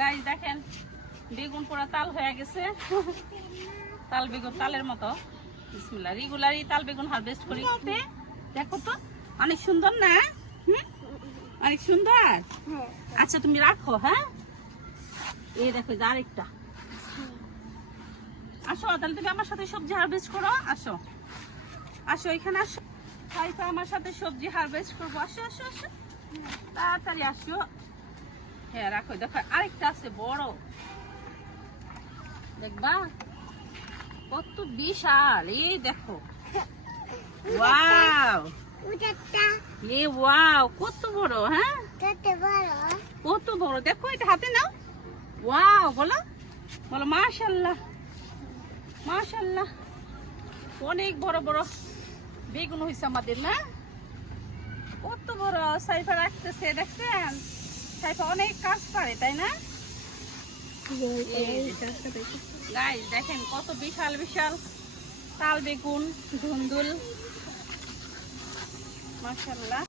Guys দেখেন বেগুন পুরো তাল হয়ে গেছে। তাল বেগুন তালের মতো। বিসমিল্লাহ, রেগুলারই তাল বেগুন হারভেস্ট করি। দেখো তো অনেক সুন্দর না? অনেক সুন্দর। আচ্ছা তুমি রাখো। হ্যাঁ, এই দেখো যে আরেকটা। আসো তাহলে তুমি আমার সাথে সবজি হারভেস্ট করো। আসো আসো এখানে আসো, সাইফা আমার সাথে সবজি হারভেস্ট করবো। আসো আসো আসো, তাড়াতাড়ি আসো। হ্যাঁ রাখো, দেখো আরেকটা আছে বড়, দেখবা কত বিশাল। এই দেখো, ওয়াও এ ওয়াও কত বড়। হ্যাঁ কত বড়, দেখো এটা হাতে নাও। ওয়াও বলো, বলো মাশাআল্লাহ মাশাআল্লাহ। অনেক বড় বড় বেগুন হয়েছে আমাদের না? কত বড়। সাইফা রাখতেছে, দেখছেন? সাইফা অনেক কাজ পারে তাই না? গাইস দেখেন কত বিশাল বিশাল তাল বেগুন, ধুন্দুল, মাশাআল্লাহ।